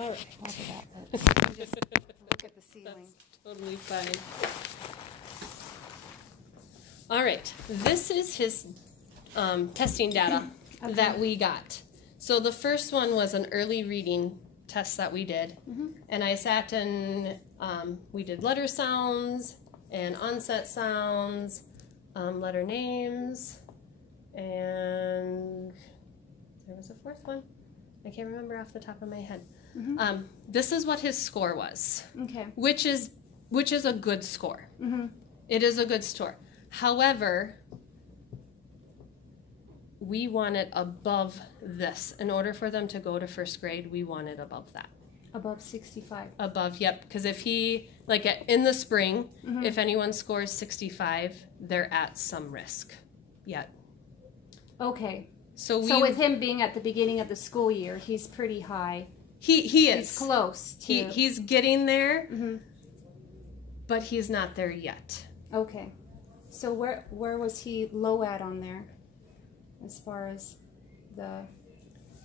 all of that. But just look at the ceiling. That's totally fine. All right, this is his testing data that we got. So the first one was an early reading test that we did, and I sat and we did letter sounds and onset sounds, letter names, and there was a fourth one. I can't remember off the top of my head. This is what his score was. Okay. Which is a good score. It is a good score. However, we want it above this. In order for them to go to first grade, we want it above that. Above 65. Above, yep. Because if he, like in the spring, if anyone scores 65, they're at some risk yet. Okay. So with him being at the beginning of the school year, he's pretty high. He is. He's close to. He's getting there, but he's not there yet. Okay. So where was he low at on there as far as the...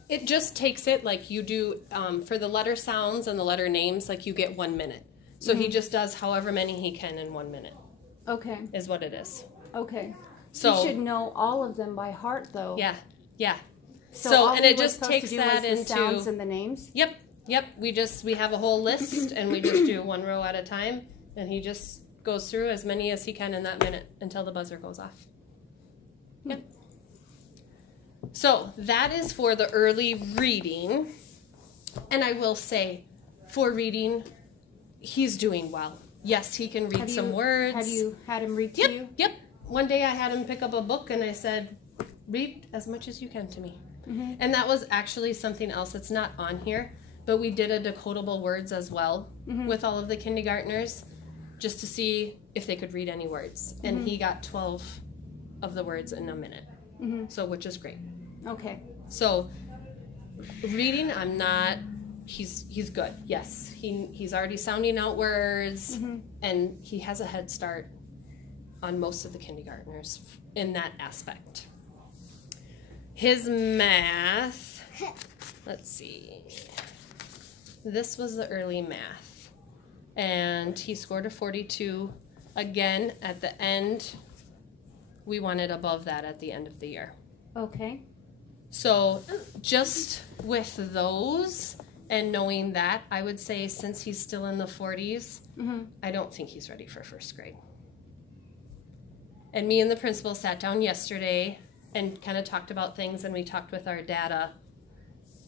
It just takes it like you do for the letter sounds and the letter names, like you get 1 minute. So he just does however many he can in 1 minute. Okay. Is what it is. Okay. So he should know all of them by heart, though. Yeah. Yeah. So and it just takes that into the sounds and the names? Yep. We have a whole list and we just do one row at a time, and he just goes through as many as he can in that minute until the buzzer goes off. Yep. So that is for the early reading. And I will say, for reading, he's doing well. Yes, he can read some words. Have you had him read to you? Yep. One day I had him pick up a book and I said, read as much as you can to me. And that was actually something else that's not on here, but we did a decodable words as well with all of the kindergartners, just to see if they could read any words. And he got 12 of the words in a minute, so which is great. Okay. So reading, he's good. Yes, he's already sounding out words, and he has a head start on most of the kindergartners in that aspect. His math, let's see. This was the early math, and he scored a 42. Again, at the end, we wanted above that at the end of the year. Okay. So just with those and knowing that, I would say since he's still in the 40s, I don't think he's ready for first grade. And me and the principal sat down yesterday and kind of talked about things, and we talked with our data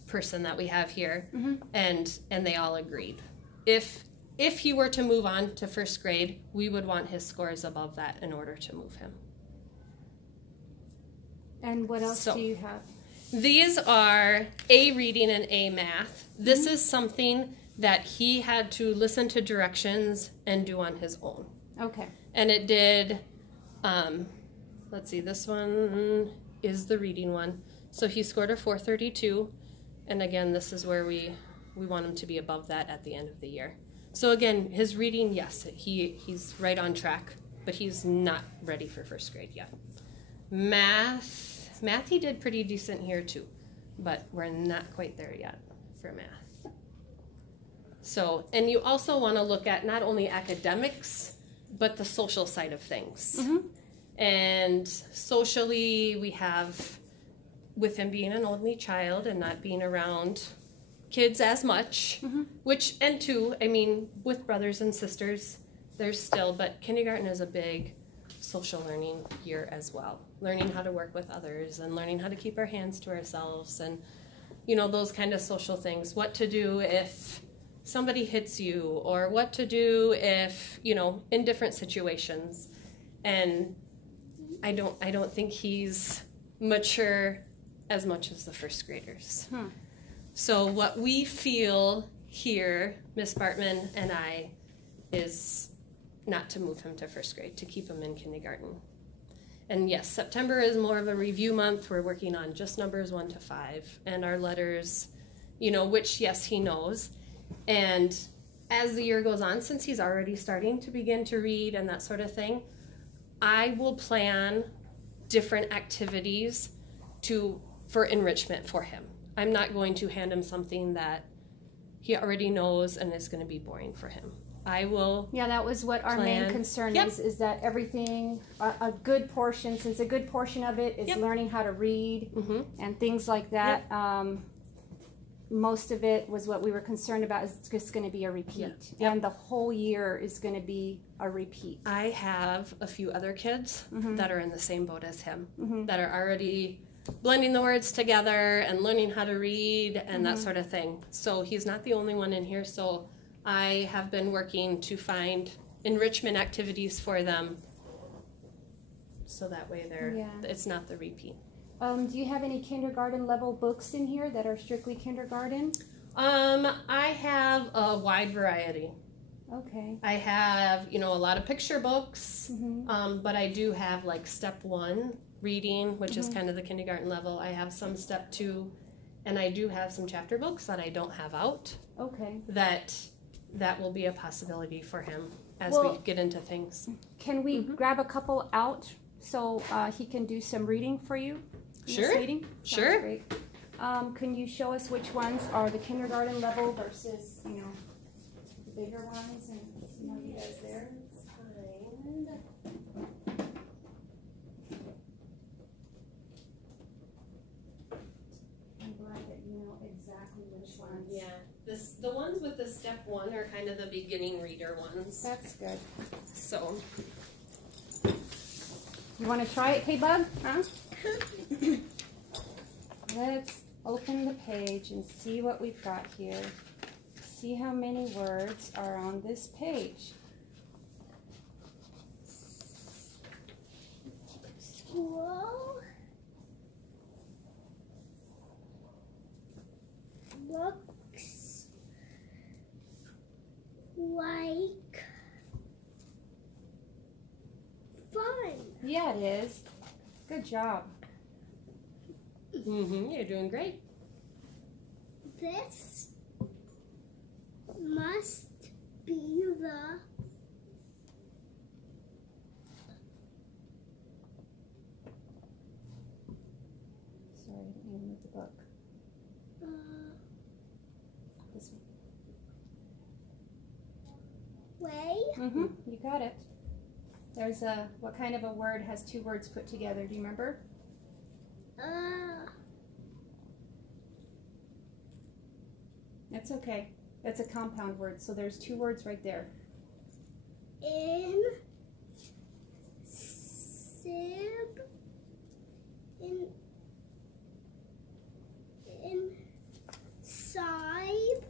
person that we have here, and they all agreed. If he were to move on to first grade, we would want his scores above that in order to move him. And what else do you have? These are A reading and A math. This is something that he had to listen to directions and do on his own. Okay. And it did, let's see, this one is the reading one. So he scored a 432. And again, this is where we want him to be above that at the end of the year. So again, his reading, yes, he's right on track, but he's not ready for first grade yet. Math he did pretty decent here too, but we're not quite there yet for math. So, and you also want to look at not only academics, but the social side of things. And socially, we have, with him being an only child and not being around kids as much, which, and two, I mean, with brothers and sisters, there's still, but kindergarten is a big social learning year as well. Learning how to work with others and learning how to keep our hands to ourselves and, you know, those kind of social things. What to do if somebody hits you, or what to do if, you know, in different situations. And I don't think he's mature as much as the first graders. So what we feel here, Miss Bartman and I, is not to move him to first grade, to keep him in kindergarten. And yes, September is more of a review month. We're working on just numbers 1 to 5 and our letters, you know, which, yes, he knows. And as the year goes on, since he's already starting to begin to read and that sort of thing, I will plan different activities for enrichment for him. I'm not going to hand him something that he already knows and it's going to be boring for him. I will. Yeah, that was what our main concern is that everything, a good portion, since a good portion of it is learning how to read and things like that. Most of it was what we were concerned about is just going to be a repeat. And the whole year is going to be a repeat. I have a few other kids that are in the same boat as him, that are already blending the words together and learning how to read and that sort of thing. So he's not the only one in here. So I have been working to find enrichment activities for them so that way it's not the repeat. Do you have any kindergarten level books in here that are strictly kindergarten? I have a wide variety. Okay. I have, a lot of picture books, but I do have like step 1 reading, which is kind of the kindergarten level. I have some step 2, and I do have some chapter books that I don't have out. Okay. That will be a possibility for him as we get into things. Can we grab a couple out so he can do some reading for you? Sure. Sure. Great. Can you show us which ones are the kindergarten level versus, the bigger ones and see how you guys there? I'm glad that you know exactly which ones. Yeah. The ones with the step 1 are kind of the beginning reader ones. That's good. So. You want to try it, hey bub? Huh? Let's open the page and see what we've got here. See how many words are on this page. School. Looks like fun. Yeah, it is. Good job. You're doing great. This must be the Sorry, I didn't even move the book. This one. way. You got it. There's what kind of a word has 2 words put together? Do you remember? That's okay. That's a compound word, so there's 2 words right there. In inside.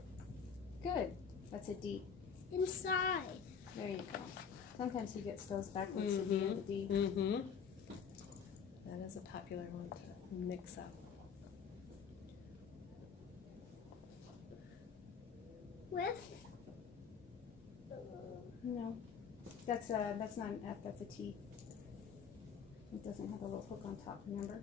Good. That's a D. Inside. There you go. Sometimes he gets those backwards at the end of the D. That is a popular one to mix up. With? No. That's not an F, that's a T. It doesn't have a little hook on top, remember?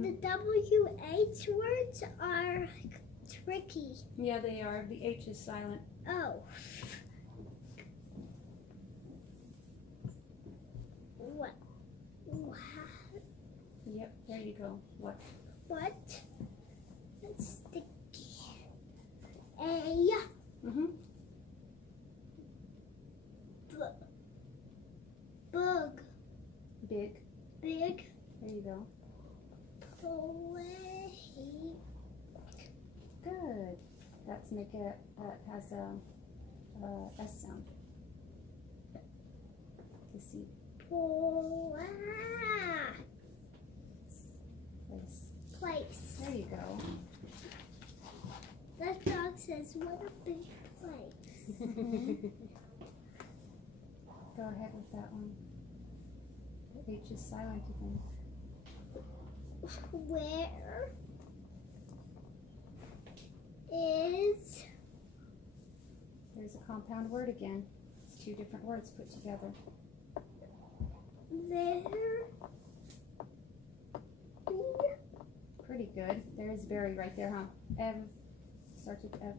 The WH words are tricky. Yeah, they are. The H is silent. Oh. What? Yep, there you go. What? What? That's sticky. A. Bug. Big. Big. There you go. Play. Good. That's make it has a S sound. To see. Place. There you go. That dog says, "What a big place." Go ahead with that one. The H is silent again. Where is? There's a compound word again. It's 2 different words put together. There. Pretty good. There's very right there, huh? Starts with F.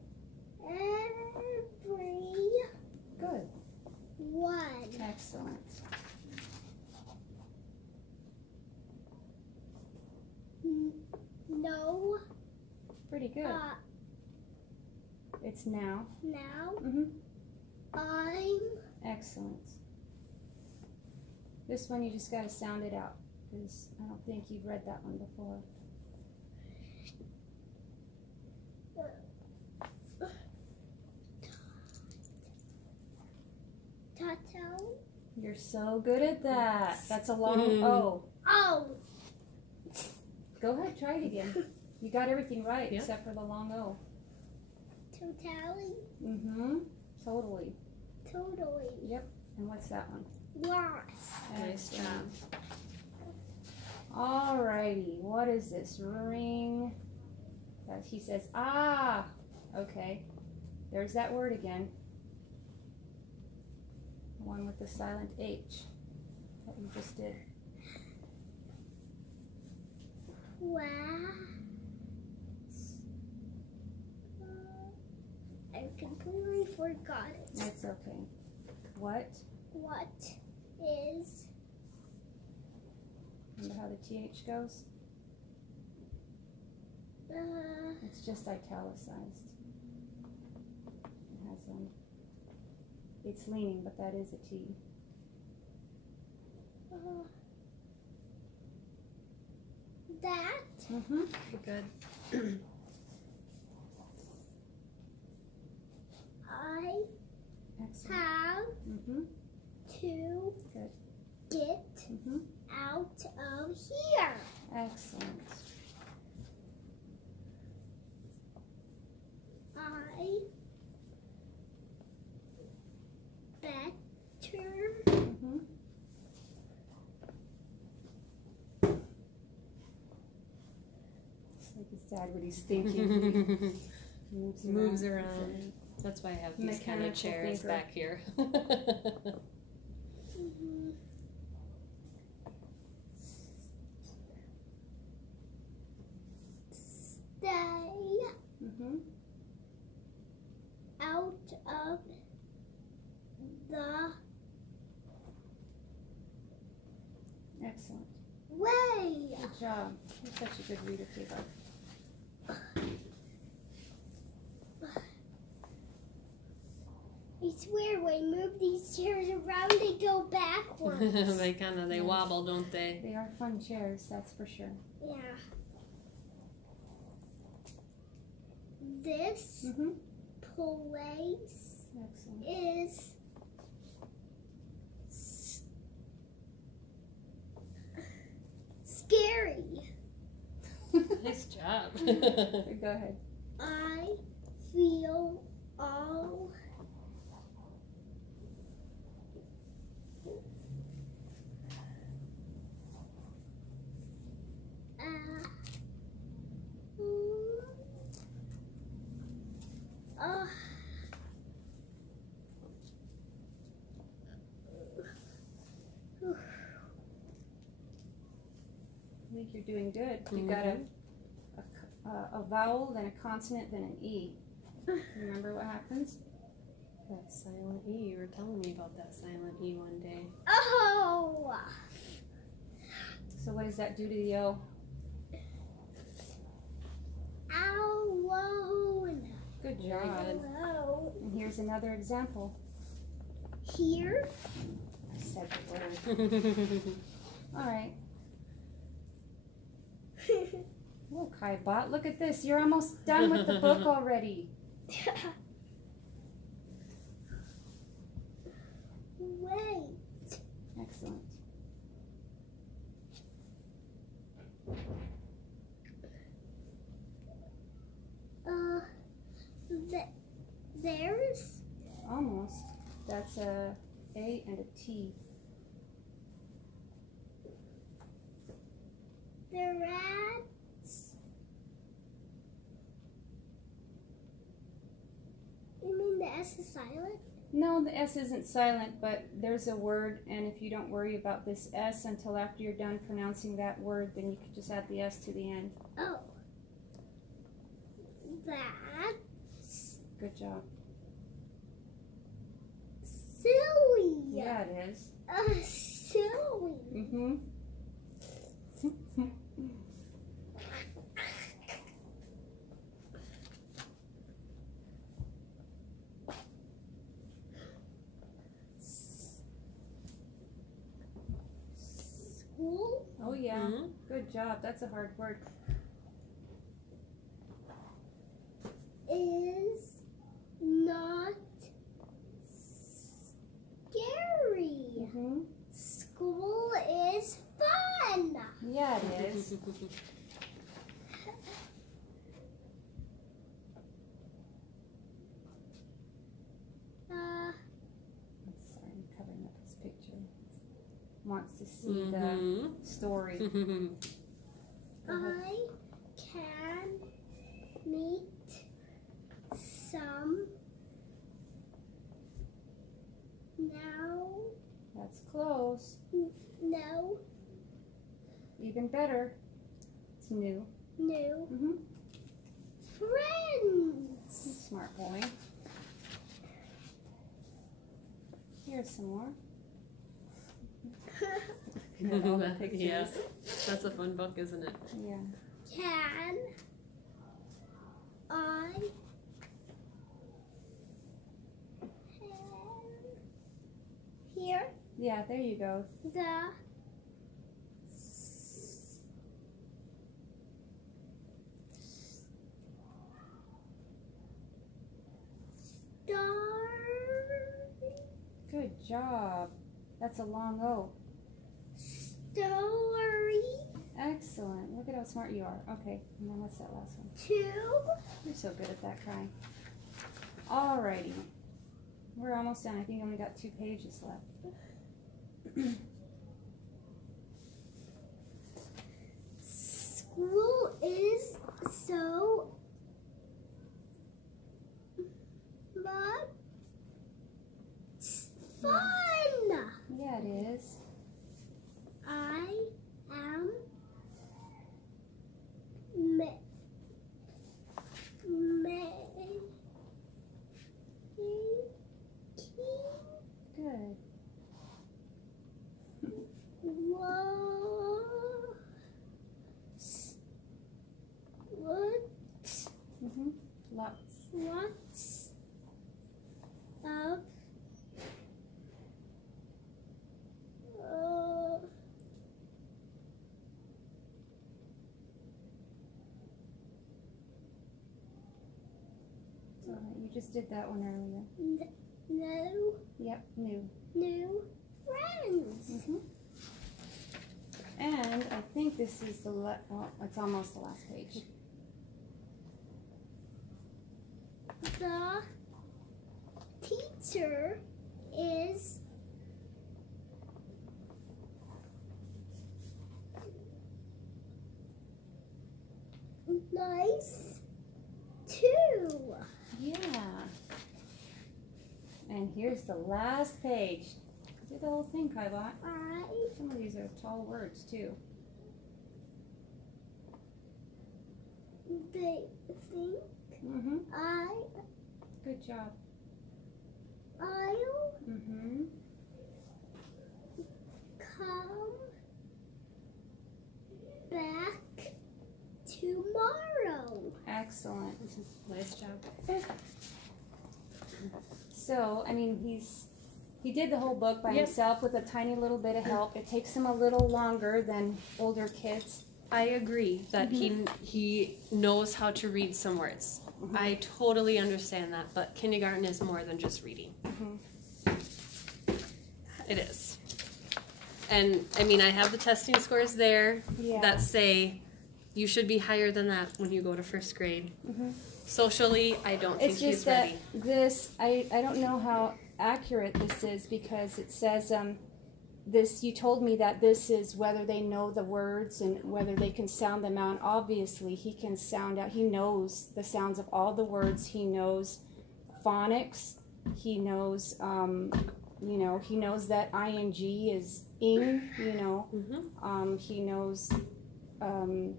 Every. Good. 1. Excellent. No. Pretty good. It's now. Now. I'm. Excellent. This one you just got to sound it out because I don't think you've read that one before. Tato. You're so good at that. That's a long O. Oh. Go ahead, try it again. You got everything right Yeah. except for the long O. Totally. Totally. Totally. Yep. And what's that one? Lost. Nice job. Alrighty. What is this? Ring. He says, ah. Okay. There's that word again. The one with the silent H that you just did. Wow. I completely forgot it. That's okay. What? What is? Remember how the TH goes? It's just italicized. It has it's leaning, but that is a T. That? Good. I Excellent. have to Good. get out of here. Excellent. I better. It's like his dad, what he's thinking. Moves around. That's why I have these kind of chairs back here. Stay out of the Excellent. way. Good job. You're such a good reader, Kayla. I swear when I move these chairs around, they go backwards. They wobble, don't they? They are fun chairs, that's for sure. Yeah. This place Excellent. is scary. Nice job. Go ahead. I feel all I think you're doing good. You got a vowel, then a consonant, then an E. Remember what happens? That silent E. You were telling me about that silent E one day. Oh! So what does that do to the O? Alone. Good job. Hello. And here's another example. Here. I said the word. All right. Oh, Kaibot, look at this. You're almost done with the book already. Wait. Excellent. There's Almost. That's a A and a T. the rats. You mean the S is silent? No, the S isn't silent, but there's a word, and if you don't worry about this S until after you're done pronouncing that word, then you can just add the S to the end. Oh. That's Good job. Yeah, it is. Silly. Mm-hmm. School? Oh, yeah. Good job. That's a hard word. Is not scary. School is fun. Yeah, it is. Sorry, I'm covering up his picture. Wants to see the story. I can meet some now. That's close. No. Even better. It's new. New. Friends. Smart boy. Here's some more. Yeah, that's a fun book, isn't it? Yeah. Can I hear Yeah, there you go. the star? Good job. That's a long O. Story Excellent. Look at how smart you are. Okay, and then what's that last one? 2. You're so good at that, crying. Alrighty. We're almost done. I think I only got 2 pages left. School is so much fun. Yeah, it is. I am Good. Lots of You just did that one earlier. no Yep, new. friends. And I think this is the well, it's almost the last page. The teacher is nice too. Yeah. And here's the last page. Do the whole thing, Kaibot. Some of these are tall words too. They think Good job. I'll come back tomorrow. Excellent. Nice job. So, I mean, he did the whole book by himself with a tiny little bit of help. It takes him a little longer than older kids. I agree that he knows how to read some words. I totally understand that, but kindergarten is more than just reading. It is. And I mean, I have the testing scores there that say you should be higher than that when you go to first grade. Socially, I don't think he's ready. This, I don't know how accurate this is because it says this, you told me that this is whether they know the words and whether they can sound them out. Obviously, he can sound out. He knows the sounds of all the words. He knows phonics. He knows, you know, he knows that ing is ing, you know. He knows, you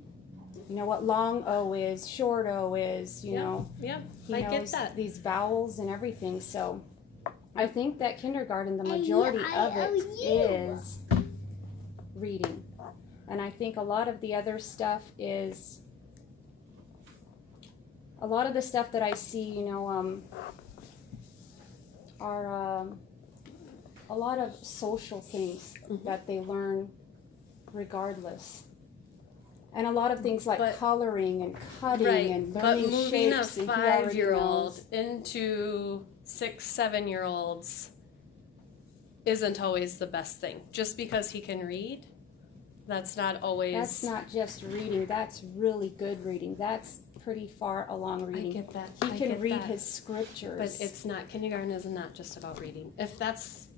know, what long O is, short O is, you know. Yeah, He I knows get that. these vowels and everything. So I think that kindergarten, the majority of it is reading. And I think a lot of the other stuff is, a lot of the stuff that I see, you know, are a lot of social things that they learn regardless. And a lot of things like coloring and cutting and learning shapes. But moving a 5-year-old into 6-7-year-olds isn't always the best thing. Just because he can read, that's not always... That's not just reading. That's really good reading. That's pretty far along reading. I get that. He can read his scriptures. But it's not, kindergarten is not just about reading. If that's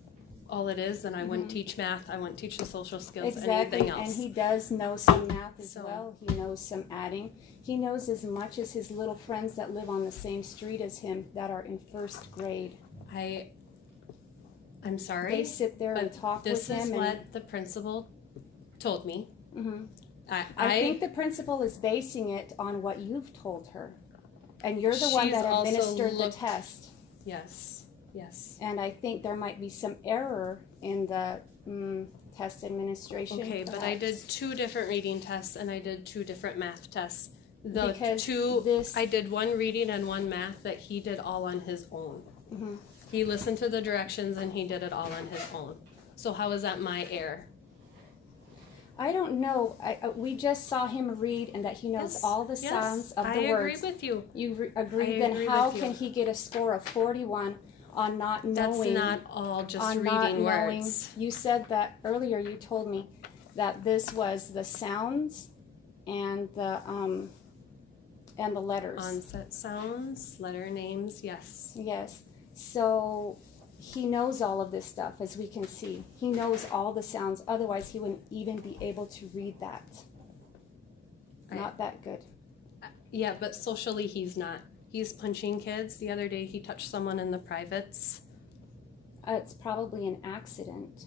all it is, then I wouldn't teach math. I wouldn't teach the social skills, anything else. And he does know some math as well. He knows some adding. He knows as much as his little friends that live on the same street as him that are in 1st grade. I'm sorry. They sit there and talk with him. This is what the principal told me. I think the principal is basing it on what you've told her. And you're the one that administered the test. Yes. Yes. And I think there might be some error in the test administration. Okay, but I did 2 different reading tests and I did 2 different math tests. I did 1 reading and 1 math that he did all on his own. He listened to the directions and he did it all on his own. So how is that my error? I don't know. We just saw him read and that he knows all the sounds of the words. I agree with you. You agree? Then how can he get a score of 41 on not knowing? That's not all just reading words. You said that earlier. You told me that this was the sounds and the letters. Onset sounds, letter names, yes. Yes. So he knows all of this stuff, as we can see. He knows all the sounds. Otherwise, he wouldn't even be able to read that. Not that good. Yeah, but socially, he's not. He's punching kids. The other day, he touched someone in the privates. It's probably an accident.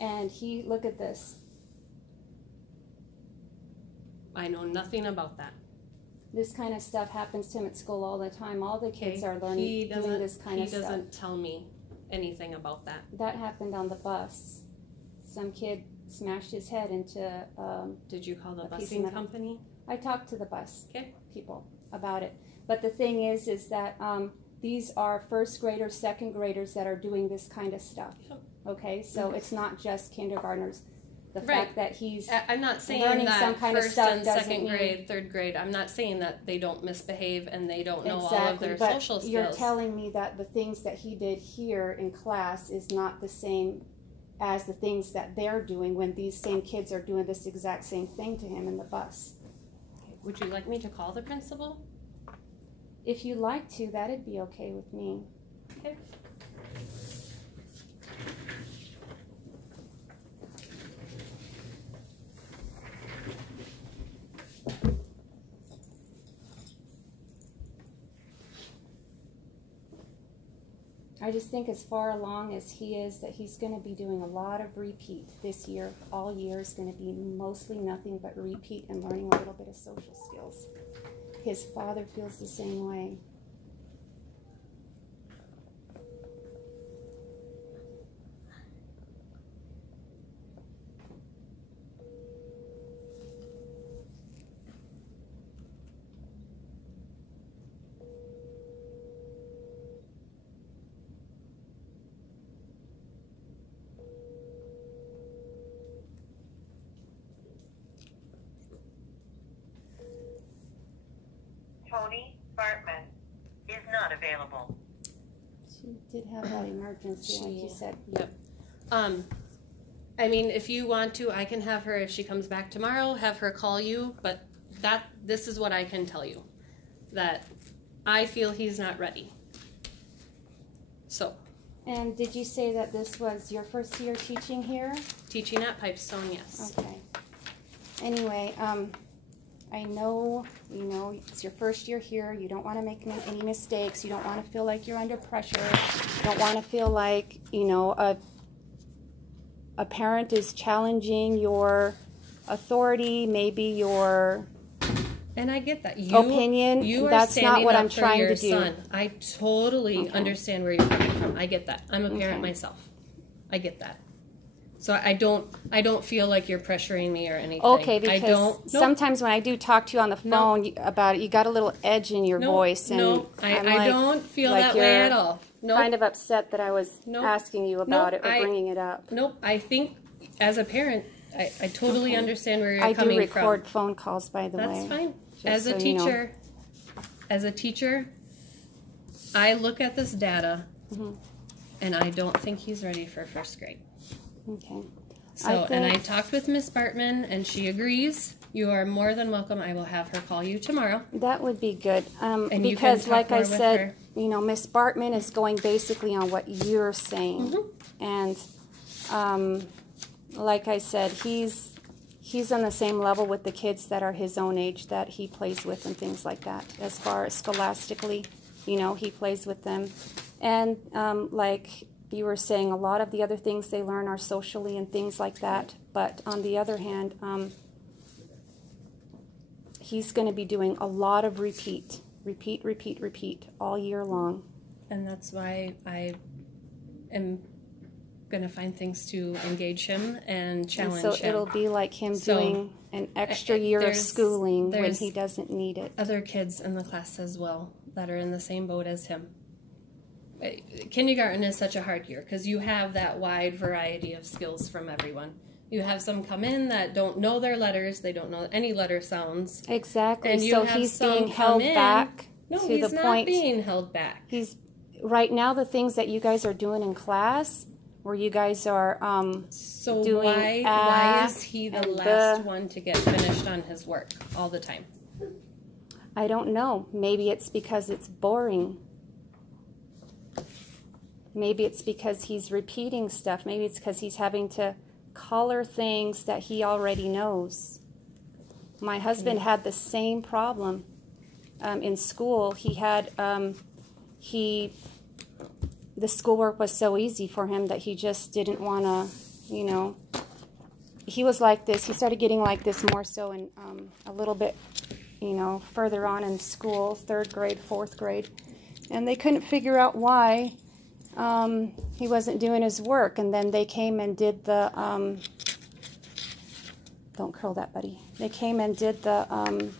And look at this. I know nothing about that. This kind of stuff happens to him at school all the time. All the kids are learning, doing this kind of stuff. He doesn't tell me anything about that. That happened on the bus. Some kid smashed his head into Did you call the busing company? I talked to the bus people about it. But the thing is that these are 1st graders, 2nd graders that are doing this kind of stuff. Okay, so it's not just kindergartners. The fact that he's I'm not saying learning that some kind 1st of stuff and 2nd grade, 3rd grade. I'm not saying that they don't misbehave and they don't know all of their social skills. You're telling me that the things that he did here in class is not the same as the things that they're doing when these same kids are doing this exact same thing to him in the bus. Would you like me to call the principal? If you'd like to, that'd be okay with me. Okay. I just think as far along as he is, that he's going to be doing a lot of repeat this year. All year is going to be mostly nothing but repeat and learning a little bit of social skills. His father feels the same way. Tony Bartman is not available. She did have that emergency, like you said. Yep. I mean, if you want to, I can have her, if she comes back tomorrow, have her call you, but this is what I can tell you, that I feel he's not ready. So. And did you say that this was your 1st year teaching here? Teaching at Pipestone, yes. Okay. Anyway, I know, it's your 1st year here. You don't want to make any mistakes. You don't want to feel like you're under pressure. You don't want to feel like, a parent is challenging your authority, maybe your And I get that. Opinion. You are That's not what I'm for trying your to do. son. I totally understand where you're coming from. I get that. I'm a parent myself. I get that. So I don't feel like you're pressuring me or anything. Okay, because sometimes when I do talk to you on the phone about it, you got a little edge in your voice. And I don't feel like that way at all. Kind of upset that I was asking you about it or bringing it up. Nope. I think as a parent, I totally understand where you're coming from. I do record phone calls, by the way. That's fine. As a teacher, I look at this data, and I don't think he's ready for first grade. Okay. And I talked with Miss Bartman, and she agrees. You are more than welcome. I will have her call you tomorrow. That would be good. And because, like I said, Miss Bartman is going basically on what you're saying. And like I said, he's on the same level with the kids that are his own age that he plays with and things like that. As far as scholastically, he plays with them. And like you were saying, a lot of the other things they learn are socially and things like that. But on the other hand, he's going to be doing a lot of repeat all year long. And that's why I am going to find things to engage him and challenge him. So it'll be like him doing an extra year of schooling when he doesn't need it. Other kids in the class as well that are in the same boat as him. Kindergarten is such a hard year because you have that wide variety of skills from everyone. You have some come in that don't know their letters. They don't know any letter sounds. Exactly. And so he's being held back to the point. No, he's not being held back. Right now, the things that you guys are doing in class, where you guys are doing why is he the last one to get finished on his work all the time? I don't know. Maybe it's because it's boring. Maybe it's because he's repeating stuff. Maybe it's because he's having to color things that he already knows. My husband had the same problem in school. He had the schoolwork was so easy for him that he just didn't want to, he was like this. He started getting like this more so in a little bit, further on in school, 3rd grade, 4th grade. And they couldn't figure out why he wasn't doing his work. And then they came and did the, don't curl that, buddy. They came and did the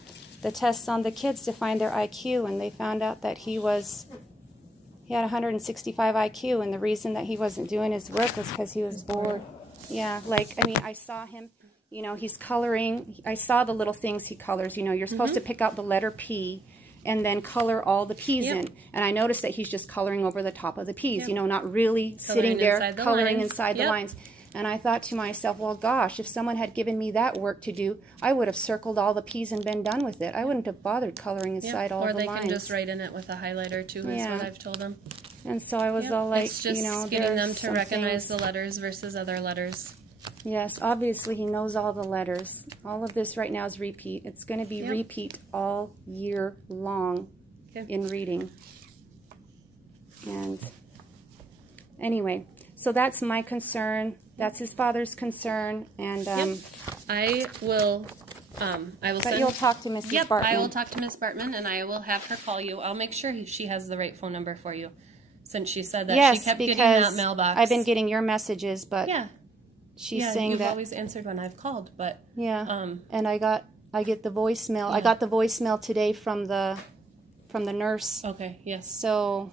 tests on the kids to find their IQ, and they found out that he had 165 IQ, and the reason that he wasn't doing his work was because he was bored. Yeah, I saw him, he's coloring. I saw the little things he colors. You're supposed to pick out the letter P and then color all the P's in. And I noticed that he's just coloring over the top of the P's, not really sitting there coloring inside the lines. And I thought to myself, well, gosh, if someone had given me that work to do, I would have circled all the P's and been done with it. I wouldn't have bothered coloring inside all the lines. Or they can just write in it with a highlighter, too, is what I've told them. And so I was all like, it's just getting them to recognize the letters versus other letters. Yes, obviously he knows all the letters. All of this right now is repeat. It's going to be repeat all year long in reading. And anyway, so that's my concern. That's his father's concern, and I will But you'll talk to Mrs. Bartman. I will talk to Miss Bartman, and I will have her call you. I'll make sure she has the right phone number for you, since she said that she kept getting that mailbox. I've been getting your messages, but she's saying you've that always answered when I've called, but and I get the voicemail. I got the voicemail today from the nurse. Okay. Yes. So.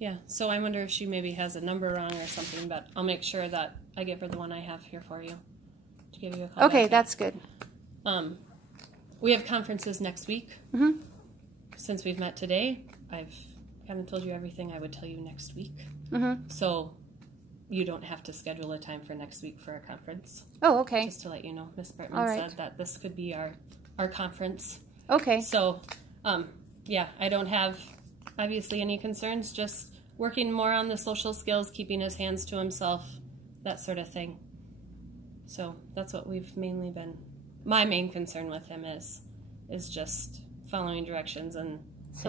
Yeah, so I wonder if she maybe has a number wrong or something, but I'll make sure that I give her the one I have here for you to give you a call. Okay, that's good. We have conferences next week. Mm-hmm. Since we've met today, I've kind of told you everything I would tell you next week. Mm-hmm. So you don't have to schedule a time for next week for a conference. Oh, okay. Just to let you know, Miss Bartman said that this could be our conference. Okay. So, I don't have... obviously any concerns, just working more on the social skills, keeping his hands to himself, that sort of thing. So that's what we've mainly been, my main concern with him is just following directions and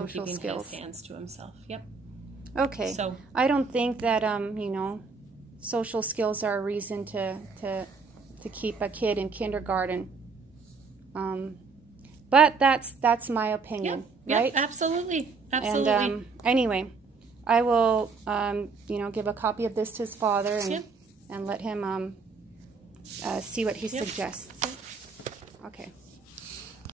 keeping his hands to himself. Yep. Okay. So I don't think that, social skills are a reason to keep a kid in kindergarten. But that's my opinion, right? Absolutely, absolutely. And anyway, I will, give a copy of this to his father and let him see what he suggests. Okay.